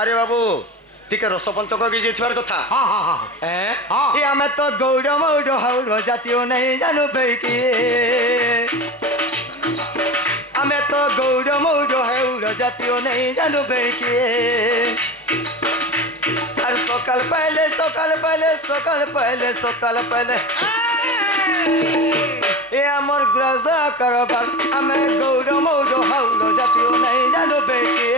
আরে বাবু টিকে রসপঞ্চক গিয়েছিবার কথা হ্যাঁ হ্যাঁ হ্যাঁ হ্যাঁ। এ আমি তো গৌড় মৌড় হাউড় জাতীয় নেই জানো বেকি আমি তো গৌড় মৌড় হাউড় জাতীয় নেই জানো বেকি আর সকাল পাইলে সকাল পাইলে সকাল পাইলে সকাল পাইলে এ আমার গ্রাস কারবার আমি গৌড় মৌড় হাউড় জাতীয় নেই জানো বেকি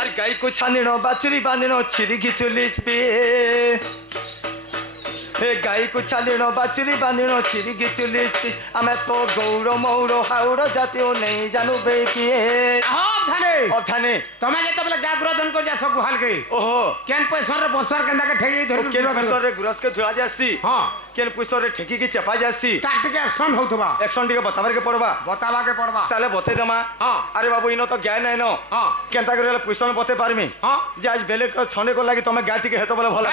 আর গাই কো ছানিন বাছুরি বাঁধিন ছিরি ঘিচুলিস পিয়ে হে গাই কো ছানিন বাছুরি বাঁধিন ছিরি ঘিচুলিস পি আমি তো গৌড় মৌড় হাওড় জাতীয় নেই জানু বে কিয়ে অথানে তুমি যেতবেলে গা গুরধন করে যাস গুহালকে ওহো কেন পয়সার বসর কেন্দাকে ঠেকি ধরি কেন পুষরে গুরসকে ধোয়া যাসি হ্যাঁ কেন পুষরে ঠেকি কি চেপা যাসি তার টিকে অ্যাকশন হউতবা একশন টিকে বতাবার কে পড়বা বতাবাকে পড়বা তাহলে বতে দেমা হ্যাঁ আরে বাবু ইনো তো জ্ঞান নাই ন হ্যাঁ কেনতা করে পুষন বতে পারমি হ্যাঁ যে আজ বেলে ছনে কো লাগি তুমি গা টিকে হেতো বলে ভালো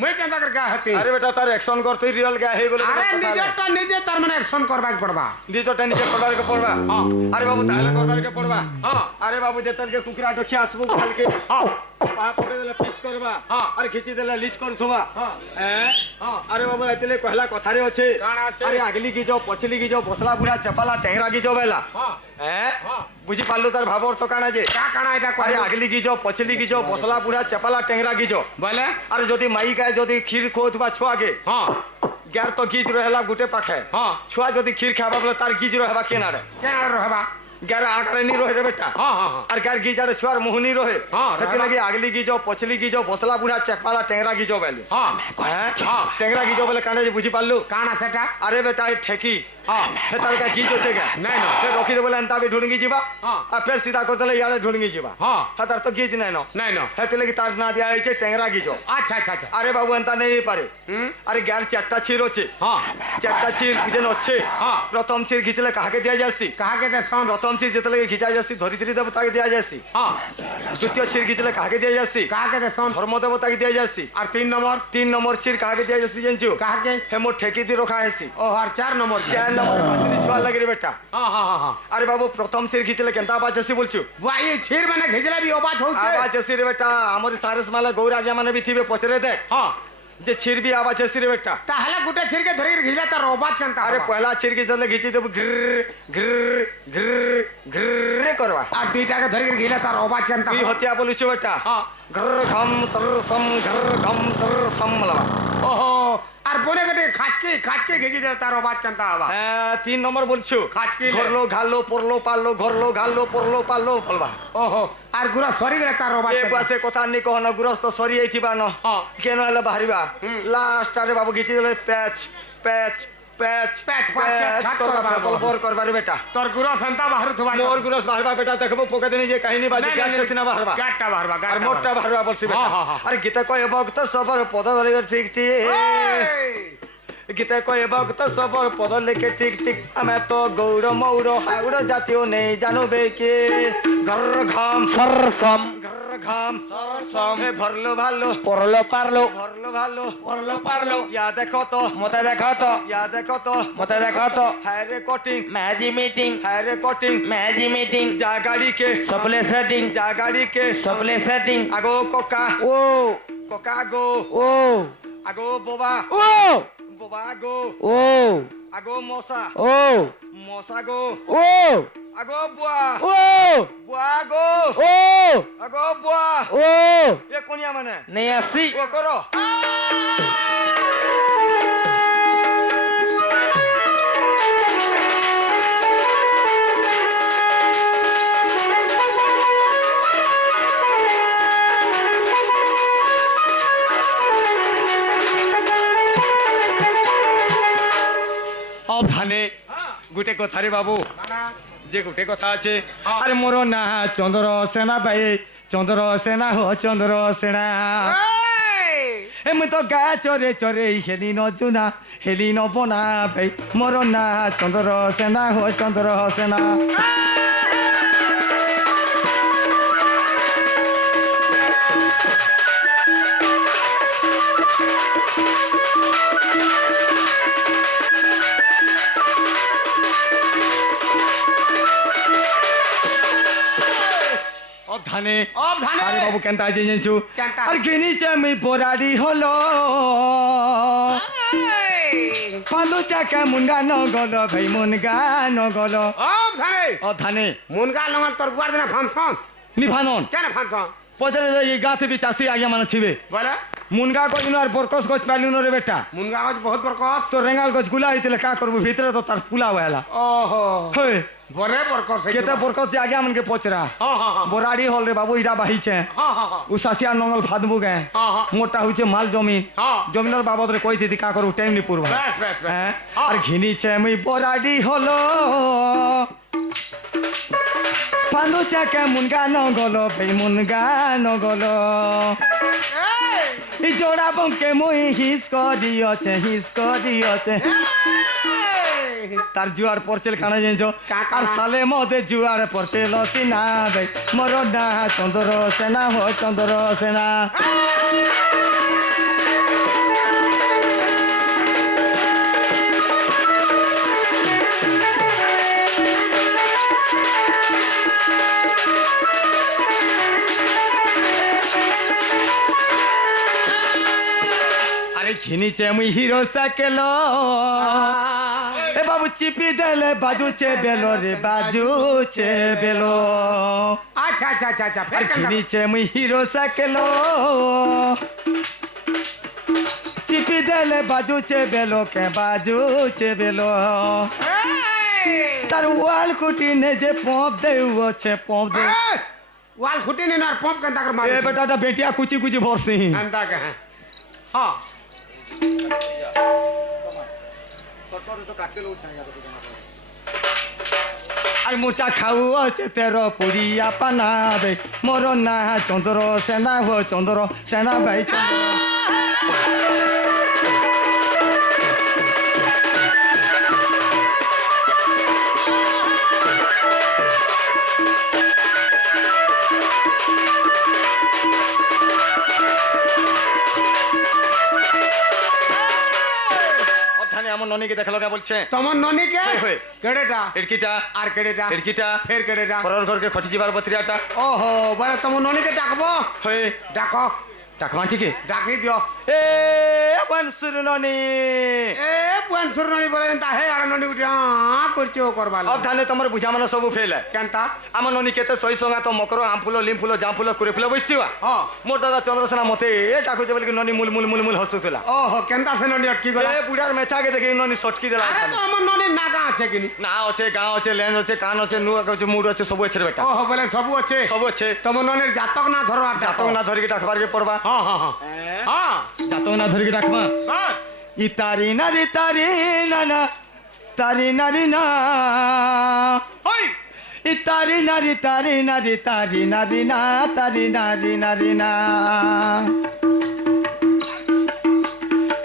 মুই কেনতা করে গা হতে আরে বেটা তার অ্যাকশন কর তুই রিয়েল গা হে বলে আরে নিজেরটা নিজে তার মানে অ্যাকশন করবাক পড়বা নিজটা নিজে করবার কে পড়বা হ্যাঁ আরে বাবু তাহলে করবার কে পড়বা হ্যাঁ আরে বাবু যেতার কে কুকরা ডকি আসবো কালকে হ্যাঁ পা পড়ে দিলে পিচ করবা হ্যাঁ আরে খিচি দিলে লিচ করথবা হ্যাঁ হ্যাঁ আরে বাবু এতলে কহলা কথারে আছে কাଣା আছে? আরে আগলি কি যাও পছলি কি যাও বসলা বুড়া চপালা টেংরা কি যাও বেলা হ্যাঁ হ্যাঁ বুঝি পারলু তার ভাব অর্থ কানা যে কাଣା এটা আরে কই আগলি কি যাও পছলি কি যাও বসলা বুড়া চপালা টেংরা কি যাও বলে আরে যদি মাই গায় যদি ক্ষীর খোথবা ছুয়াকে হ্যাঁ গ্যার তো গিজ রহেলা গুটে পাখে হ্যাঁ ছুয়া যদি ক্ষীর খাবা বলে তার গিজ রহেবা কেনারে কেন রহবা গ্যার আঁকড়ে নি রহে রে বেটা হ্যাঁ হ্যাঁ হ্যাঁ আর গ্যার গিজারে ছুয়ার মুহনি রহে হ্যাঁ, সেটি রহেবা। লাগি আগলি গিজ পছলি গিজ বসলা বুড়া চেকপালা টেংরা গিজ বেলে হ্যাঁ হ্যাঁ হ্যাঁ। টেংরা গিজ বলে কাঁডে যে বুঝি পারলু কাଣା সেটা আরে বেটা এই ঠেকি হ্যাঁ হে তার কা গিজ আছে গা নাই না ফের রখি দে বলে এন্তা বি ঢুড়ঙ্গি ଯିବା হ্যাঁ আর ফের সিধা করতেলে ইয়াড়ে ঢুড়ঙ্গি ଯିବା হ্যাঁ হ্যাঁ তার তো গিজ নাই ন নাই না হেতে লাগি তার না দিয়া হইছে টেংরা গিজ আচ্ছা আচ্ছা আচ্ছা আরে বাবু এন্তা নেই পারে হুম আরে গ্যার চারটা ছির আছে হ্যাঁ চারটা ছির যেন আছে হ্যাঁ প্রথম ছির ঘিচলে কাহাকে দিয়া যাসি কাহাকে দেশন প্রথম ছির যেতলে ঘিচা যাসি ধরিত্রী দেবতাকে দিয়া যাসি হ্যাঁ দ্বিতীয় ছির ঘিচলে কাহাকে দিয়া যাসি কাহাকে দেশন ধর্ম দেবতাকে দিয়া যাসি আর 3 নম্বর 3 নম্বর ছির কাহাকে দিয়া যাসি জানছো কাহাকে হে মোর ঠেকি দি রখা হেসি ও আর 4 নম্বর 4 নম্বর পাঁচনি ছুয়া লাগি রে বেটা হ্যাঁ হ্যাঁ হ্যাঁ আরে বাবু প্রথম ছির ঘিচলে কেনতা আবাজ আসি বলছো ভাই এই ছির মানে ঘেজলা বি অবাজ হচ্ছে আবাজ আসি রে বেটা আমার সারস মালা গৌরাগিয়া মানে বি থিবে পছরে দেখ হ্যাঁ যে ছির বি আবাজ আসি রে বেটা তাহলে গুটে ছিরকে ধরে ঘিজলা তার অবাজ কেনতা আরে পয়লা ছির ঘিচলে ঘিচি দেব ঘির ঘির ঘির ঘির করবা আর দুইটাকে ধরে ঘিজলা তার অবাজ কেনতা কি হতিয়া বলিছো বেটা হ্যাঁ ঘর ঘম সর সম ঘর ঘম সর সম লবা ওহো আর বনে গটে খাচকে ঘেজি দে তার অবাজ কেনতা হবা হ্যাঁ 3 নম্বর বলছো খাচকি ঘরলো ঘালো পরলো পারলো ঘরলো ঘালো পরলো পারলো বলবা ওহো আর গুরা সরি গেলে তার অবাজ এ বাসে কথা নি কহন গুরস্ত সরি আইতিবা ন হ্যাঁ কেন হলে বাহারিবা লাস্ট আরে বাবু গিচি দিলে প্যাচ প্যাচ প্যাচ প্যাচ, প্যাচ করবা। বল করবা রে বেটা তোর গুরা সন্তা বাহার থবা মোর গুরস বাহারবা বেটা দেখবো পকেটে নিজে কাহিনী বাজি গাছ না বাহারবা গাটটা বাহারবা আর মোটটা বাহারবা বলছি বেটা হ্যাঁ, হ্যাঁ, আর গীতা কয় ভক্ত সবর পদ ধরে ঠিক ঠিক গীতা কয় ভক্ত সবর পদ লেখে ঠিক ঠিক আমি তো গৌড় মৌড় হাওড় জাতীয় নেই জানো বে কে ঘর ঘাম সরসম ঘর ঘাম সম ভরলো ভালো পরলো পারলো ভরলো ভালো পরলো পারলো ইয়া দেখো তো মতে দেখো তো ইয়া দেখো তো মতে দেখো তো হায় রে কটিং ম্যাজি মিটিং হায় রে কটিং ম্যাজি মিটিং যা গাড়ি কে সপলে সেটিং যা গাড়ি কে সপলে সেটিং আগো কোকা ও কোকা গো ও আগো বোবা ও বোবা গো ও আগো মশা ও মশা গো ও আগো বুয়া ও বুয়া গো ও আগো বুয়া ও এ কোনিয়া মানে নেই আসি ও করো ধানে গোটে কথা রে বাবু যে গোটে কথা আছে আরে মোর না চন্দ্র সেনা ভাই চন্দ্র সেনা হো চন্দ্র সেনা এ মুই তো গা চরে চরে হেলি নজুনা হেলি নবনা ভাই মোর না চন্দ্র সেনা হো চন্দ্র সেনা ধানে অব ধানে আরে বাবু কেনতা আছে জানছু কেনতা? আর ঘিনিছে আমি পরাড়ি হলো পালু চাকা মুনগা ন গল ভাই মুনগা ন গল অব ধানে ও ধানে মুনগা লঙ্গন তোর বুয়ার দিনে ফাংশন নিভানন কেন ফাংশন পচারে এই গাতে বি চাষি আগে মানে ছিবে বলে মুনগা কইন আর বরকস গছ পাইলুন রে বেটা মুনগা গছ বহুত বরকস তো রেঙ্গাল গছ গুলা হইতলে কা করবো ভিতরে তো তার পুলা হইলা ওহো হই বরে বরকস কেতে বরকস যে আগে আমাকে পচরা হ্যাঁ হ্যাঁ হ্যাঁ বরাড়ি হল রে বাবু ইটা বাহিছে হ্যাঁ হ্যাঁ উসাসিয়া নঙ্গল ফাদবু গে হ্যাঁ হ্যাঁ মোটা হইছে মাল জমিন হ্যাঁ। জমিনের বাবদ রে কই দিতি কা করু টাইম নি পুরবা বেশ বেশ বেশ হ্যাঁ হ্যাঁ। আর ঘিনিছে আমি বরাড়ি হলো পালু চাকা মুনগা ন গল ভাই মুনগা ন গল এই এই জোড়া বংকে মই হিস দিয়ছে এই তার জুয়ার পরচেল কানা জানছো কাকা। আর সালে মধ্যে জুয়ার পরচেল সিনা ভাই মর না চন্দ্র সেনা হো চন্দ্র সেনা আরে ঘিনিছে মুই হিরো সাইকেল এ বাবু চিপি দেলে বাজুছে বেলো রে বাজুছে বেলো আচ্ছা আচ্ছা আচ্ছা আচ্ছা আর ফের কেন ঘিনিছে মুই হিরো সাইকেল চিপি দেলে বাজুছে বেলো কে বাজুছে বেলো তার ওয়াল কুটি নে যে পম্প দেউছে পম্প দে ওয়াল খুঁটি নিন আর পম্প কেন তাকর এ মারে বেটাটা বেটিয়া কুচি কুচি ভরছি এন্তা কে হ্যাঁ হ্যাঁ আর মোচা খাও আছে তের পুরিয়া পানা বে মোর না চন্দ্র সেনা হো চন্দ্র সেনা ভাই চন্দ্র অথানে আমার ননিকে দেখালো কে বলছে তোমার ননি কে হই, হই। কেড়েটা এড়কিটা আর কেড়েটা এড়কিটা ফের কেড়েটা পরর ঘরকে খটি যাবার বত্রিয়াটা ওহো বলে তোমার ননিকে ডাকবো হয়ে ডাকো টাকমা ঠিকে ডাকি দিও এ বনসুর ননি এ পুয়ানসুর ননি বলে তা হে আর ননি উঠে করছে ও করবা অথানে তোমার বুঝা মানে সবু ফেলে কেনতা আমার ননি কেতে সই সঙ্গা তো মকর আম ফুল লিম ফুল জাম ফুল করে ফুল বসছিবা হ্যাঁ মোর দাদা চন্দ্রসেনা মতে এ ডাকুছে বলে কি ননি মুল মুল মুল মুল হসুছিলা ওহো কেনতা সে ননি অটকি গলা এ বুড়ার মেছাকে দেখি ননি সটকি দিলা আরে তো আমার ননি নাগা আছে কিনি না আছে গাঁ আছে লেন্স আছে কান আছে নুয়া আছে মুড আছে সবু আছে রে বেটা ওহো বলে সবু আছে সবু আছে তোমার ননির জাতক না ধরো আর জাতক না ধরিকে ডাকবার কে পড়বা হ্যাঁ হ্যাঁ হ্যাঁ হ্যাঁ জাতক না ধরিকে ডাকবা বাস ই তারি নারি না না তারি নারি না হই ই তারি নারি না তারি নারি না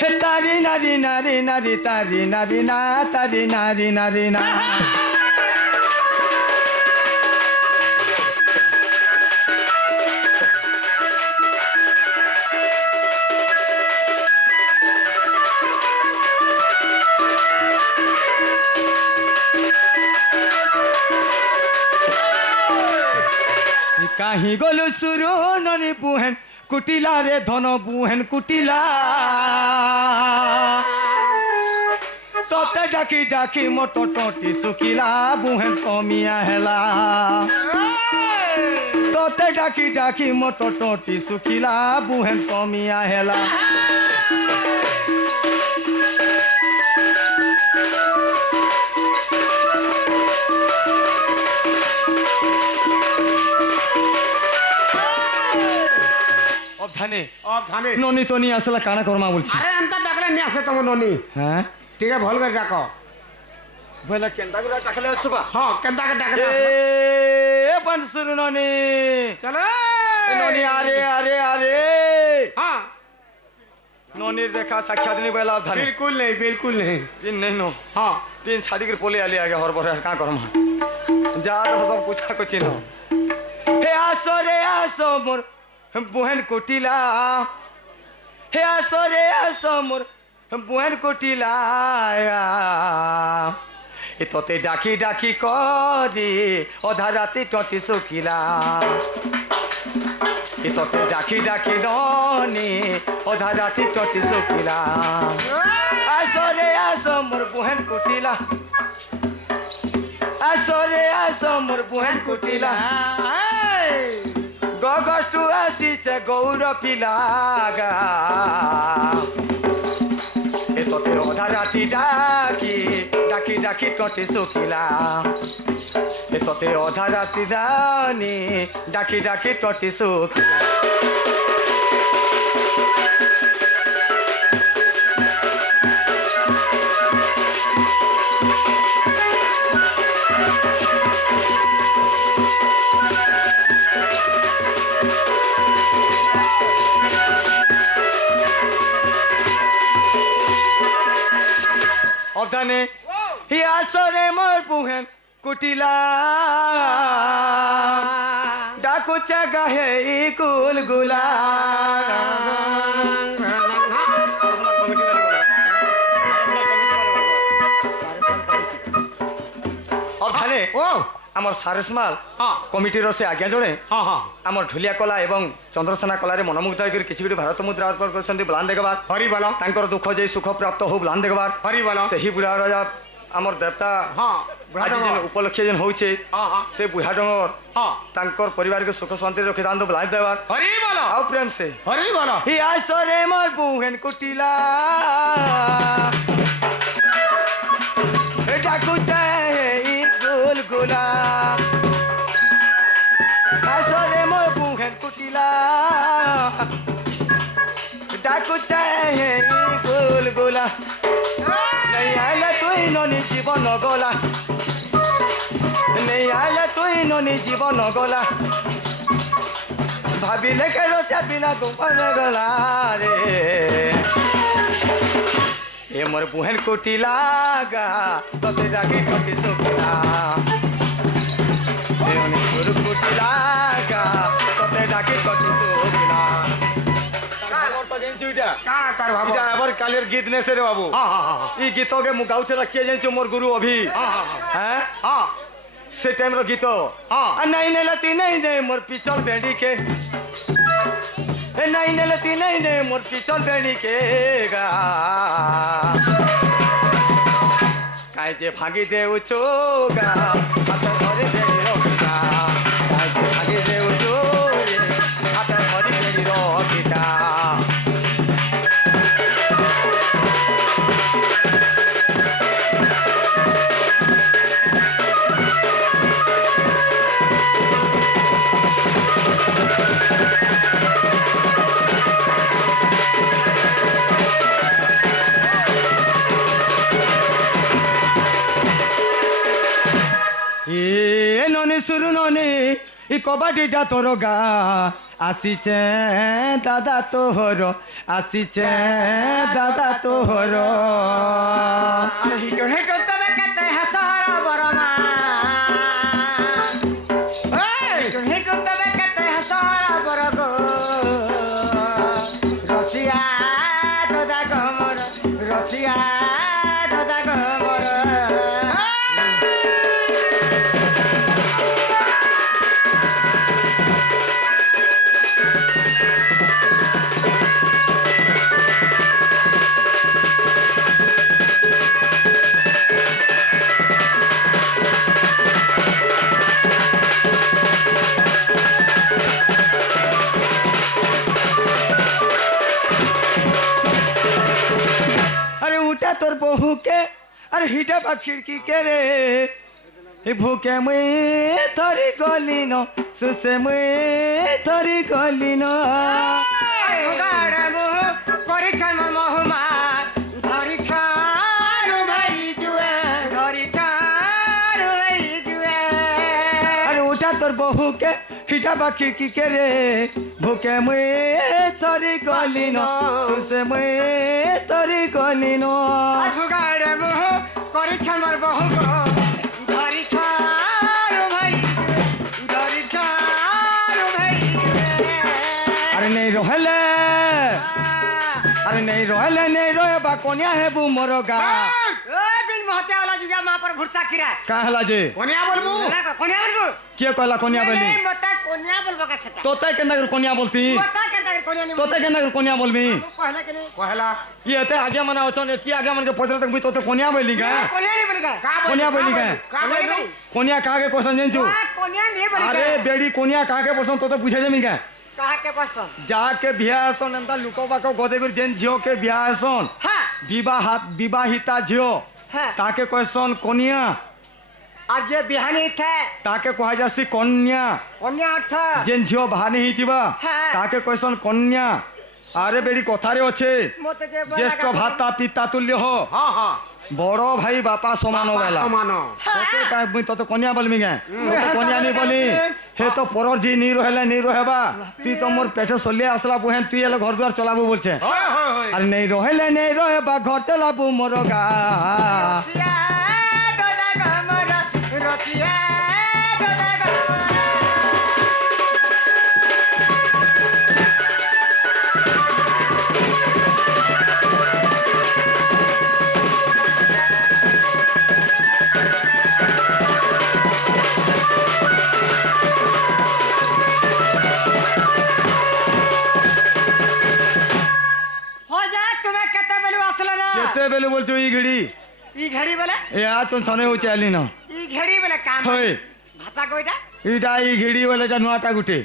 হে তারি নারি না কাহি গলু সুরু ননি বুহেন কুটিলা রে ধন বুহেন কুটিলা ততে ডাকি ডাকি মতো টটি শুকিলা বুহেন সমিয়া হেলা ততে ডাকি ডাকি মতো টটি শুকিলা বুহেন সমিয়া হেলা অবধানে ধানে ননি তো নিয়ে আসলে কানা কর্মা বলছি আরে আন্তা ডাকলে নিয়ে আসে তোমার ননি হ্যাঁ ঠিক আছে ভাল করে ডাকো বলে কেনটা করে টাকলে আসবা হ্যাঁ কেনতাকে ডাকে এ বনসুর ননি চলো ননি আরে আরে আরে হ্যাঁ ননির দেখা সাক্ষাৎ নি বেলা ধারে बिल्कुल नहीं পিন নেই নো हाँ পিন ছাড়ি করে পলে আলি আগে হর বরে কা করমা যা তো সব কুছা কুচি নো হে আসো রে আসো মোর বুহেন কোটিলা হে আসো রে আসো মোর বুহেন কোটিলা এ তোতে ডাকি ডাকি করি অধা রাতি টটি শুকিলা এ তোতে ডাকি ডাকি ননি অধা রাতি টটি শুকিলা আসো রে আসো মোর বুহেন কুটিলা আসো রে আসো মোর বুহেন কুটিলা গগটু আসিছে গৌর পিলাগা এ তোতে অধা রাতি ডাকি ডাকি ডাকি টটি শুকিলা এ তোতে অধা রাতি দানি ডাকি ডাকি টটি শুকিলা অবধানে হি আসরে মোর বুহেন কুটিলা ডাকু চাগা হে গুল গুলা অবধানে ও আমার সারসমাল হ্যাঁ কমিটির সে আজ্ঞা জনে হ্যাঁ হ্যাঁ আমার ঢুলিয়া কলা এবং চন্দ্রসেনা কলারে মনোমুগ্ধ হয়ে কিছু কিছু ভারত মুদ্রা অর্পণ করছেন ব্লান দেখবার হরি বল তাঙ্কর দুঃখ যে সুখ প্রাপ্ত হো ব্লান দেখবার হরি বল ସେହି ବୁଢ଼ା ରାଜା ଆମର ଦେବତା হ্যাঁ ଆଜି ଯେନ୍ ଉପଲକ୍ଷେ ଯେନ୍ ହଉଛେ হ্যাঁ হ্যাঁ ସେ ବୁଢ଼ା ଡଙ୍ଗର হ্যাঁ ତାଙ୍କର ପରିବାରକୁ ସୁଖ ଶାନ୍ତିରେ ରଖିଥାନ୍ତୁ ବୁଲାଇ ଦେବାର হরি বল ଆଉ ପ୍ରେମ ସେ হরি বল ହି ଆସରେ ମୋର ବୁହେନ କୁଟିଲା ଏଟାକୁ ଚାହେଁ ଗୋଲ ଗୋଲା ଆସରେ ମୋର ବୁହେନ କୁଟିଲା ଏଟାକୁ ଚାହେଁ ଗୋଲ ଗୋଲା नहीं आला तुई ननी जीवन गला नहीं आला तुई ननी जीवन गला भाविले के रोचा बिना तुमन गला रे ए मोर बुहेन कोटी लागा तोते डाकी कोटी सुखला ए ओने मोर कोटी लागा तोते डाकी कोटी सुखला কানা তার ভাব এটা আবার কালের গীত নেছে রে বাবু হ্যাঁ হ্যাঁ হ্যাঁ এই গীতকে মু গাউছিলা কিଏ জানিছো মোর গুরু অভি হ্যাঁ হ্যাঁ সে টাইমর গীত হ্যাঁ। আর নাই নেলতি নাই নে মোর পিছল বেড়িকে এ নাই নেলতি নাই নে মোর পিছল বেড়িকে গা কাই যে ভাঙি দেউছো গা হাতে ধরে দেই রকিটা কাই যে ভাঙি দেউছো হাতে ধরে দেই রকিটা এ ননে শুরু ননে ই কবাডিটা তোর গা আসিছে দাদা তোহর আসিছে দাদা তোহর হিটন হিটন তবে কেতে হাসারা বরমা হিটন হিটন তবে কেতে হাসারা বরগো রসিয়া দাদা গমর রসিয়া দাদা গমর अरे उठा तोर बहू के अरे हिटा बा खिड़की के रे ए भूखे मुई थरी गली न सुसे मुई थरी गली न গাড়ে মুহ করিছন মহুমা ধরিছন ভাই জুয়ে ধরিছন ভাই জুয়ে अरे उठा तोर बहू के हिटा बा खिड़की के रे भूखे मुई थरी गली न सुसे मुई थरी गली न গাড়ে মুহ করিছন মোর বহু ধরিছন ভাই ধরিছন ভাই अरे नहीं रोहले अरे नहीं रोहले नहीं रोए बा कोनिया है बू मोर गा হতে ওলা যুগা মা पर भुरसा किरा का हला जे কোনিয়া বলবো कोनिया बोलबो के कहला कोनिया बोली नहीं मत कोनिया बोलबो का सेटा तोते केना कर कोनिया बोलती मत केता कोनिया नहीं तोते केना कर कोनिया बोलबी कहला के नहीं কহেলা ये ते आगे मना होचन एतकी आगे मन के पत्र तक भी तोते कोनिया बोली का कोनिया नहीं बोलेगा কা কোনিয়া বলি কা? কা বলি कोनिया कहा के क्वेश्चन जानछु कोनिया नहीं बोलेगा अरे बेड़ी कोनिया कहा के पसंद तोते पूछे जमी का कहा के पसंद जाके बियाहसन एंता लुकोबा को गोदेगुर जेन झियो के बियाहसन हां विवाहिता झियो हाँ। ताके क्वेश्चन कोनिया और जे बिहानी थे ताके कहा जासी कन्या कोनिया अर्थ जेन झियो बाहानी हितिबा हाँ। ताके क्वेश्चन कन्या अरे बेड़ी कथारे अच्छे मत जे ज्येष्ठ भाता पिता तुल्य हो হ্যাঁ হ্যাঁ बड़ भाई बापा समान वाला সমান तोते का मुई तोते कन्या बोलमी गे तोते कन्या नहीं बोली हे तो परर जी नहीं रहले नहीं रहेबा तू तो मोर पेटे सलिया असला बुहेन तू एले घर द्वार चलाबू बोलछे হয় হয় হয় अरे नहीं रहले नहीं रहेबा घर चलाबू मोर गा रसिया दादा कमर रसिया दादा कमर हो जा तुम्हें कहते बोलू असल ना केते बेले बोलछो ई घड़ी ई घड़ी बोले ए आ चन छने हो चाली न ई घड़ी बोले काम होय भाषा कोइटा इटा ई घड़ी बोले ता नुआटा गुटे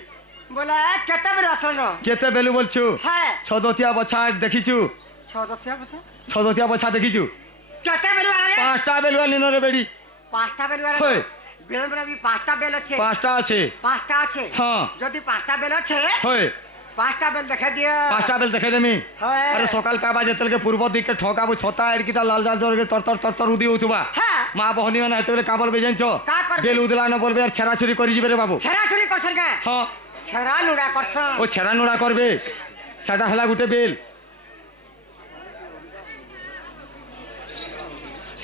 बोला कहते बोलू असल ना केते बेले बोलछु है छदतिया बछा देखिछु सदस्य बसे छदतिया बछा देखिछु कहते बोलू आले पांचटा बेलुआ निनो रे बेड़ी পাঁচটা বেল होय বেল মানে পাঁচটা বেল আছে पांचटा আছে পাঁচটা আছে হ্যাঁ যদি পাঁচটা বেল আছে होय পাঁচটা বেল দেখা দিও पांचटा बेल देखे देमी হয় अरे सकाल पाबा जेतल के पूर्व दिक के ठोकाबू छता एडकिटा लाल लाल जर के तर तर तर तर उदी होतुबा হ্যাঁ মা বহনি মানে হেতরে কাবল বেজানছো का करबे? বেল উদলা না বলবে আর ছেড়া ছুরি করি জিবে রে বাবু ছেড়া ছুরি করছন কা হ্যাঁ ছেড়া নুড়া করছন ও ছেড়া নুড়া করবে সেটা হেলা গুটে বেল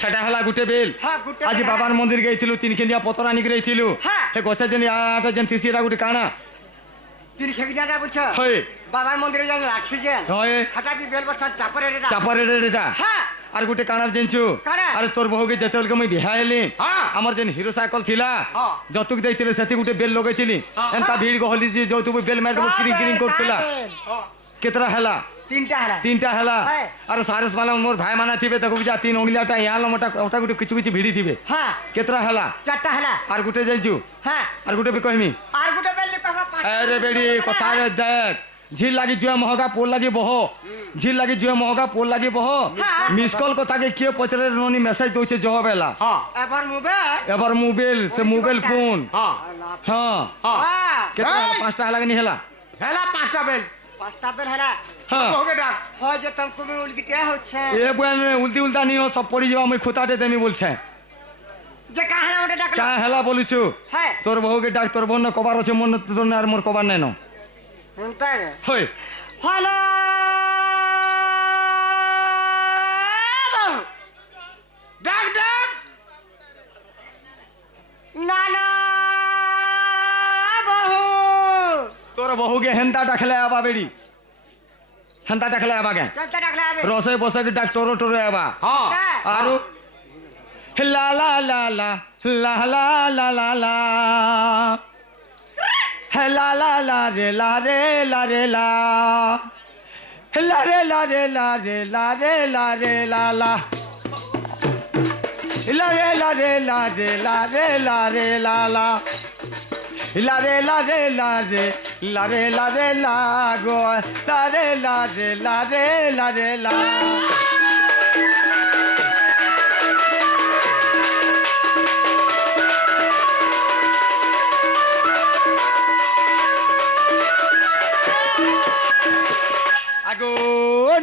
সেটা হেলা গুটে বেল হ্যাঁ গুটে আজ বেল বাবার মন্দির গেছিলু তিন খেলিয়া পতর আনি গেছিলু হ্যাঁ। হে গছে যেন আটা যেন তিসিরা গুটে কানা তিন খেগিনাটা বুঝছো হয় বাবার মন্দিরে যাই অক্সিজেন হয় হঠাৎ বেল বসা চাপরে রেটা চাপারে এটা হ্যাঁ আর গুটে কানার জেনছু কানা? আরে তোর বহুকে যেতেলকে মুই বিহা হেলি হ্যাঁ। আমার যেন হিরো সাইকেল থিলা হ্যাঁ। যতুক দেইছিলে সেতি গুটে বেল লগাইছিলি এন্তা ভিড় গহলি যে যৌতুক বেল মার দেবো কিরিং কিরিং করছিলা কেতরা হেলা তিনটা হলা তিনটা হেলা হ্যাঁ। আর সারেস মালা মোর ভাই মানা থিবে দেখো যা তিন অঙ্গলিয়াটা ইয়া লমটা ওটা গুটে কিছু কিছু ভিড়ি থিবে হ্যাঁ কেতরা হেলা চারটা হলা আর গুটে যাইছু হ্যাঁ আর গুটে বি কইমি আর গুটা বেল কবা পাঁচটা আরে বেড়ি কথা দেখ ঝিল লাগি জুয়া মহগা পোল লাগি বহ ঝিল লাগি জুয়া মহগা পোল লাগি বহ হ্যাঁ। মিস কল কথা কে কিয়ে পচরে ননি মেসেজ দউছে জবাব এলা হ্যাঁ এবার মোবাইল এবার মোবাইল সে মোবাইল ফোন হ্যাঁ হ্যাঁ হ্যাঁ হ্যাঁ কেতরা এই! পাঁচটা হেলা নি হেলা হেলা পাঁচটা বেল পাঁচটা বেল হলা হ্যাঁ ওকে ডাক হয় যে তুমি উলগিটা হচ্ছে এ বুয়ান উল্টি উল্টা নি সব পড়ি যাওয়া আমি খুঁতাতে দেমি বলছে যে কাহানা ওটা ডাকলো কা হেলা বলিছু হ্যাঁ তোর বহুকে ডাক তোর বোন কবার আছে মন তোর আর মোর কবার নাই ন শুনতাই হই হ্যালো ডাক ডাক না না বহু তোর বহুকে হেন্তা ডাকলে আবা বেড়ি হেন্তা ডাকলে আবা কে কেনটা ডাকলে হবে রসে বসে ডাক টোরো টোরো আবা হ্যাঁ হ্যাঁ আরো লা লা লা লা লা লা লা লা লা হে লা লা লা রে লা রে লা রে লা হে লা রে লা রে লা রে লা রে লা রে লা লা লা রে লা রে লা রে লা রে লা রে লা লা লা রে লা রে লা রে লা রে লা রে লা গো লা রে লা রে লা রে লা রে লা আগো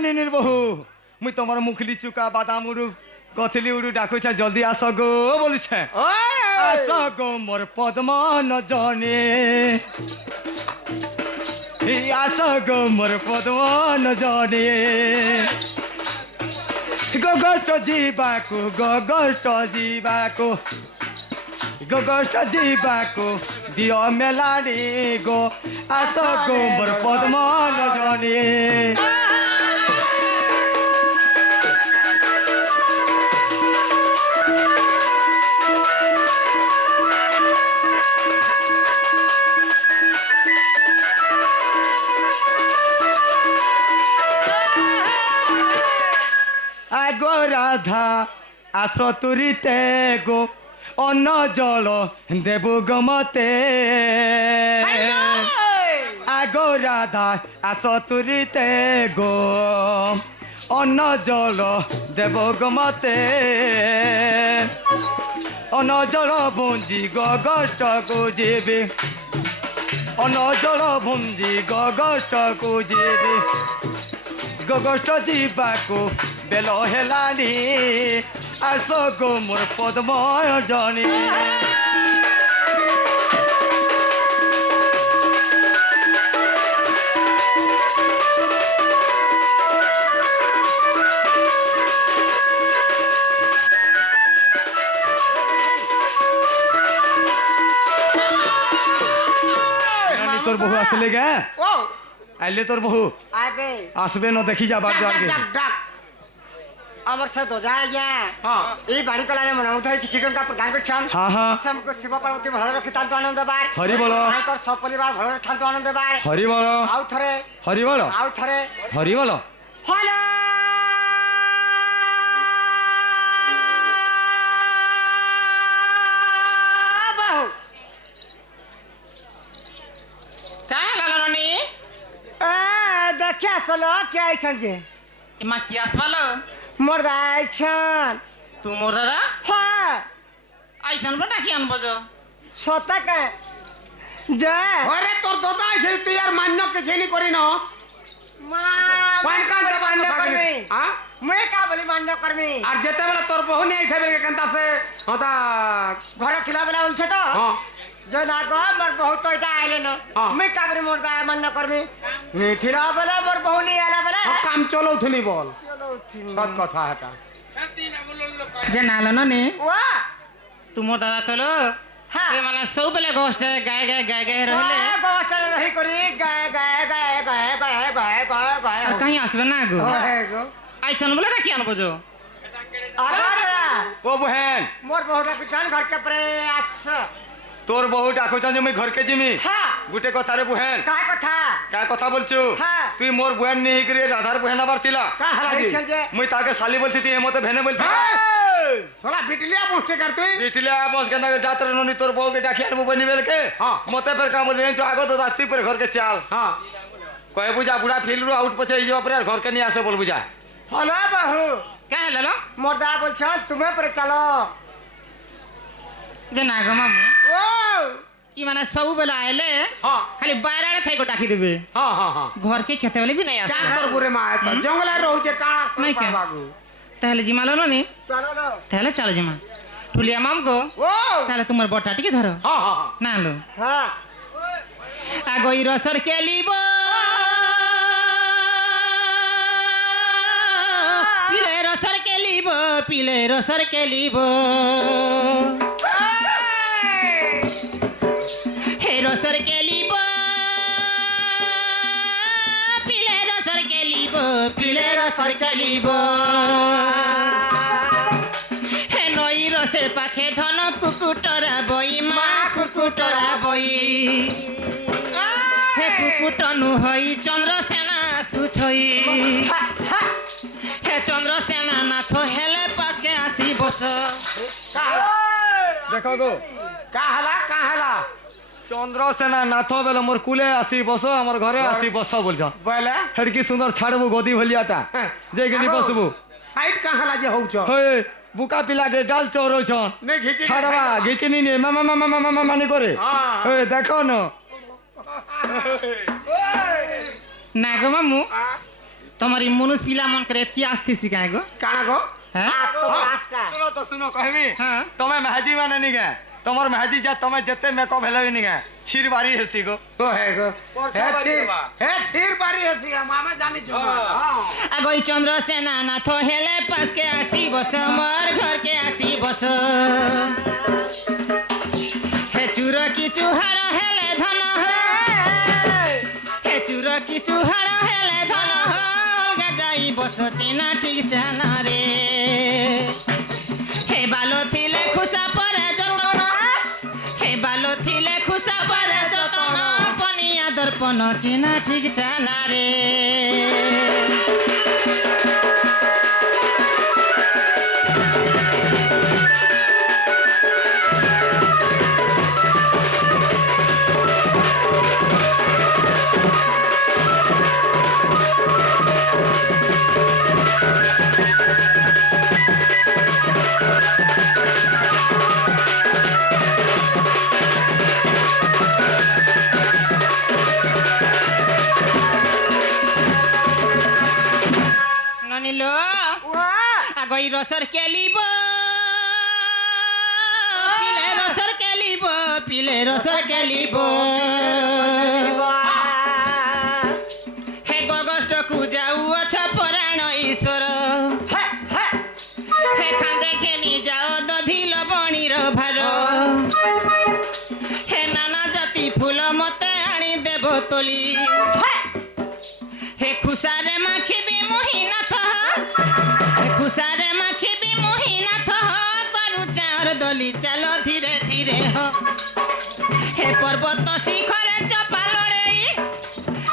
নিনির বহু মুই তোমার মুখলি চুকা বাদাম উড়ু গথলি উড়ু ডাকুছা জলদি আস গো বলছে আস গো মোর পদ্ম নজনে আস গো মোর পদ্ম নজনে গগষ্ট ଯିବାକୁ ଗଗଷ୍ଟ ଯିବାକୁ ଗଗଷ୍ଟ ଯିବାକୁ ଦିଅ ମେଲାଣି ଗো ଆସ ଗো ମୋର ପଦ୍ମ ନଜନେ আগো রাধা আস তুরিতে গো অন্ন জল দেবু গমতে আগো রাধা আস তুরিতে গো অন্ন জল দেব গমতে অন্ন জল বুঞ্জি গগষ্টকু ଯିବି অন্ন জল বুঞ্জি গগষ্টকু ଯିବି গগষ্ট ଯିବାକୁ বেল হেলানি আস গো মোর পদ্ময় জনী তোর বহু আসলে গে ও আইলে তোর বহু আবে আসবে না দেখি যা বাদ ডাক আগে ডাক ডাক আমার সাথে দোজা আজ্ঞা হ্যাঁ এই বাড়ি কলারে মনে উঠাই কিছু টঙ্কা প্রদান করছেন হ্যাঁ হ্যাঁ সমগ্র শিব পার্বতী ভালো রক্ষে থাকতো আনন্দ বার হরি বল তাঙ্কর সব পরিবার ভালো থাকতো আনন্দ বার হরি বল আউ থরে হরি বল আউ থরে হরি বল হ্যালো বাহু काय लाला राणी দেখে আসলো কে আইছেন যে एमा की आसवाल মর্দা আইছেন तू मोर दादा হ্যাঁ आईसन बटा की अनबज সতাকে যে আরে তোর দাদা আছে তুই আর মান্য কিছু নি করি না কোন কাজ দেবার কথা করবি হ্যাঁ মুই কা বলি মান্য করবি আর যেতে বেলা তোর বহু নেই আইথা বেলে কেনতা সে হতা ঘরে খিলা বেলা উলছে তো হ্যাঁ যে দেখো মোর বহু তো এটা আইলে না হ্যাঁ। মুই কা বলি মোর দায় মান্য করবি মিথিলা বেলা মোর বহু নি আলা বেলা কাম চলৌথলি বল চলো উঠিন সৎ কথা এটা जे नालो ननी ওয়া तू मोर दादा तलो হ্যাঁ से माने सब बेले गोष्ठ गाय गाय गाय गाय रहले ওয়া গোষ্ঠে রহি করি গায় গায় গায় গায় গায় গায় গায় গায় और कहीं आसबे ना गो ওহে গো आईसन बोले की अनबज আরে ও বহেন মোর বহুটা পিছন ঘর কে পরে আস তোর বহু ডাকুছ যে মুই ঘরকে জিমি হ্যাঁ গুটে কথা রে বুহেন কায় কথা কা কথা বলছু হ্যাঁ। তুই মোর বুহেন নিহি করে রাধার বুহেন আবার তিলা কা হালা দি আইছেন যে মুই তাকে শালি বলছি তুই এমতে ভেনে বলছি সোলা বিটলিয়া পৌঁছে কর তুই পিটিলে বস কেন যাত্রা ননি তোর বউকে ডাকি আনবো বনি বেলকে হ্যাঁ। মতে ফের কাম দেন চো আগত দাতি পরে ঘরকে চাল হ্যাঁ কয়ে বুঝা বুড়া ফিলরু আউট পছে এই যাবা পরে আর ঘরকে নিয়ে আসে বল বুঝা হলো বহু क्या लालो মোর দা বলছো তুমি পরে চলো जे ना गो मामू ও की माने सब बेले आइले হ্যাঁ खाली बाहर आड़े थाई को डाकी देबे হ্যাঁ হ্যাঁ হ্যাঁ घर के खेते वाले भी नहीं কাম आसे করবো রে মা তো জঙ্গলে রহুছে কাଣା নাই কে? বাগু তাহলে জিমা লো নি চলো লো তাহলে চলো জিমা টুলিয়া মাম গো ও তাহলে তোমার বটা টিকে ধরো হ্যাঁ হ্যাঁ হ্যাঁ না লো হ্যাঁ আগই রসর কেলিব পিলে রসর কেলিব পিলে রসর কেলিব হে রসর কেলিব পিলে রসর কেলিব পিলে রসর কেলিব হে নই রসে পাখে ধন কুকুটরা বই মা কুকুটরা বই হে কুকুটনু হই চন্দ্রসেনা সুছই হে চন্দ্রসেনা নাথ হেলে পাকে আসি বস দেখো গো কা হালা চন্দ্রসেনা নাথ বেলে মোর কুলে আসি বস আমার ঘরে আসি বস বলছ বলে হেড কি সুন্দর ছাড়বু গদি ভলিয়াটা যে গদি বসবু সাইড কা হালা যে হউছ হয়ে বুকা পিলাকে ডাল চৌরছন নে ঘিচি ছাড়বা ঘিচিনি নে মামা মামা মামা মামা মানে করে হ্যাঁ। এ দেখো না না গো মামু তোমার এই মনুষ পিলা মন করে কি আসতেছি কায় গো কাଣା গো হ্যাঁ শুনো তো শুনো কহমি হ্যাঁ তুমি মেহাজি মানে নি গে তোমার মেহাজি যা তুমি যেতে মেকअप হেলে নি গে ছির বাড়ি হেসি গো ও হে গো বাড়ি বাবা। হে ছির বাড়ি হেসি মামা জানি ছো আগই চন্দ্রসেনা নাথ হেলে পাশকে আসি বস মোর ঘরকে আসি বস হে চুর কি চুহার হেলে ধন হে চুর কি চুহার হেলে ধন অলগা যাই বস চিনা ঠিক জানা রে হে বালো থিলে খুসা পরে যতন হে বালো থিলে খুসা পরে যতন পনিয়া দর্পণ চিনা ঠিক জানা রে ননিল আগই রসর কেলিব পিলে রসর কেলিব পিলে রসর কেলিব হে গগষ্টকু যাও অছ পরাণ ঈশ্বর হে খান্দে ঘেনি যাও দধি লবণীর ভার হে নানা জাতি ফুল মতে আনি দেব তোলি হে খুসারে মাখিবি মোহিনাথ হে খুসারে মাখিবি মোহিনাথ করু চার দলি চাল ধীরে ধীরে হে পর্বত শিখরে চপা লড়েই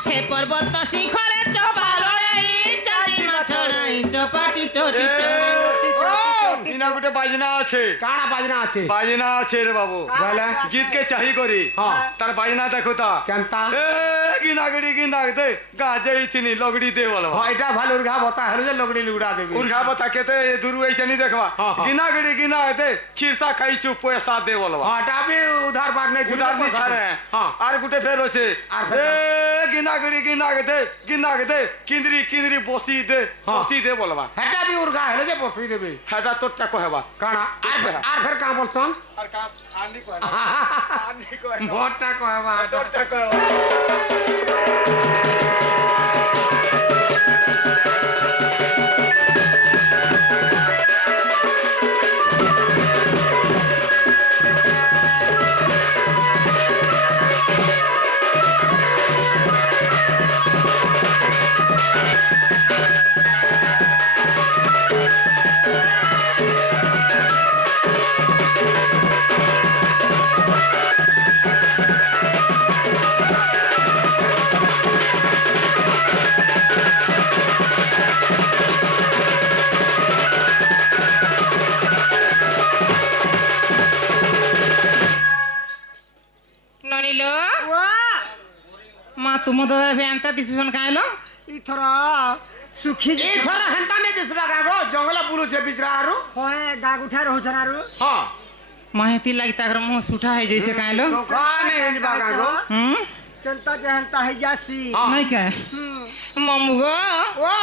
হে পর্বত শিখরে চপা লড়েই চাঁদি মাছড়াই চপাটি চটি চড়ে ইনা গোটে বাজনা আছে কাଣା বাজনা আছে বাজনা আছে রে বাবু বলে গীত কে চাহি করি হ্যাঁ। তার বাজনা দেখো তা কেনতা এ গিনাগড়ি গিনাগ দে গাজেই চিনি লগড়ি দে বলো হ্যাঁ এটা ভালো উর্ঘা বতা হলো যে লগড়ি লুড়া দেবি উর্ঘা বতা কেতে দূর হইছে নি দেখবা হ্যাঁ, হ্যাঁ। গিনাগড়ি গিনাগ দে খিরসা খাই চুপ পয়সা দে বলো হ্যাঁ এটা বি উধার বার নাই উদার নি সারে হ্যাঁ আর গুটে ফের আছে আর ফের এ গিনাগড়ি গিনাগ দে কিন্দ্রি কিন্দ্রি বসি দে হ্যাঁ। বসি দে বলবা এটা বি উর্ঘা হলো যে বসই দেবে হেটা তোরটা কহেবা কাଣା আর ফের কাঁ বলছন আর কাম আনি কহেবা আনি কহেবা মোরটা কহবা তোরটা কহেবা ননিল মা তুম দাদা ভ্যানটা দিছন কাইলো ইথর সুখী এই ছরা হেন্তা নে দিসবা গো জঙ্গল বুলুছে বিচরা আরু হয় গাগ উঠা রହୁছন আরু হ্যাঁ মা হেতি লাগি তাকর মুহ সুঠা হয়ে যাইছে কাইলো সখা নে হেজবা গো হুম চেন্তা যেহেন্তা হই যাসি হ্যাঁ। নাই কে মমু গো ও